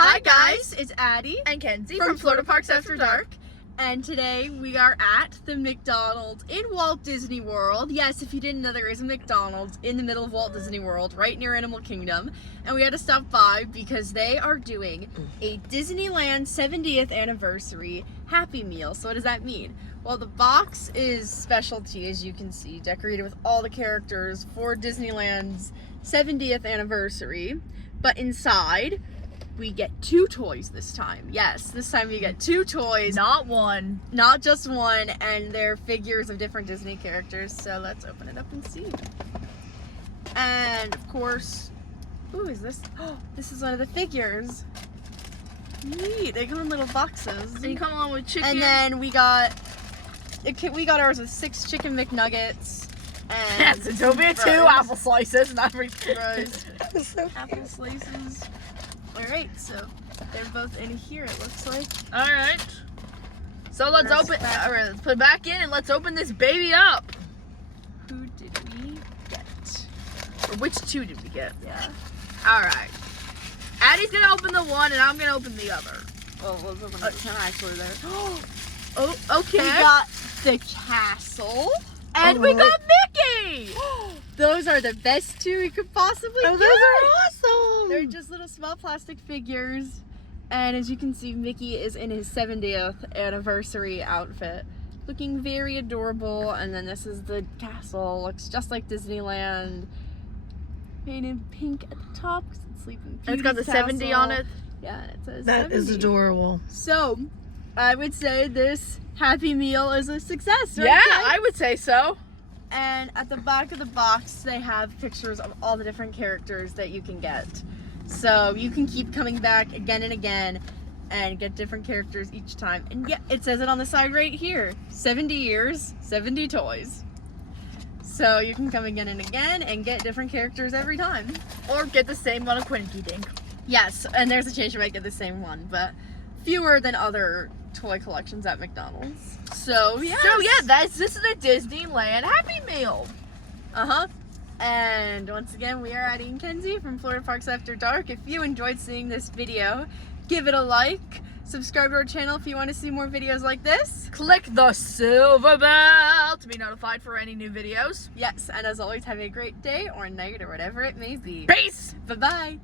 Hi guys, it's Addie and Kenzie from Florida Parks After Dark. And today we are at the McDonald in Walt Disney World. Yes, if you didn't know, there is a McDonald's in the middle of Walt Disney World, right near Animal Kingdom. And we had to stop by because they are doing a Disneyland 70th anniversary Happy Meal. So what does that mean? Well, the box is specialty, as you can see, decorated with all the characters for Disneyland's 70th anniversary. But inside, we get 2 toys this time. Yes, this time we get 2 toys. Not one. Not just one, and they're figures of different Disney characters. So let's open it up and see. And of course, ooh, is this? Oh, this is one of the figures. Neat. They come in little boxes. And you come along with chicken. And then we got ours with 6 chicken McNuggets. And Zootopia 2 apple slices, not fries. Apple slices. Alright, so they're both in here, it looks like. Alright. So let's let's put it back in and let's open this baby up. Who did we get? Or which 2 did we get? Yeah. Alright. Addie's gonna open the one and I'm gonna open the other. Oh, let's open the actually there. Oh, okay. We got the castle. And we got Mickey! Those are the best 2 we could possibly get. Those are awesome! They're just little small plastic figures. And as you can see, Mickey is in his 70th anniversary outfit. Looking very adorable. And then this is the castle. Looks just like Disneyland. Painted pink at the top because it's Sleeping Beauty's And it's got the castle. 70 on it. Yeah, it says That 70. is adorable. So, I would say this Happy Meal is a success, right? Yeah, guys? I would say so. And at the back of the box, they have pictures of all the different characters that you can get. So you can keep coming back again and again and get different characters each time. And yeah, it says it on the side right here. 70 years, 70 toys. So you can come again and again and get different characters every time. Or get the same one of Quinky Dink. Yes, and there's a chance you might get the same one, but fewer than other toy collections at McDonald's. So yeah. So yeah, this is a Disneyland Happy Meal. And once again, we are Addie and Kenzie from Florida Parks After Dark. If you enjoyed seeing this video, give it a like. Subscribe to our channel if you want to see more videos like this. Click the silver bell to be notified for any new videos. Yes, and as always, have a great day or night or whatever it may be. Peace! Bye-bye.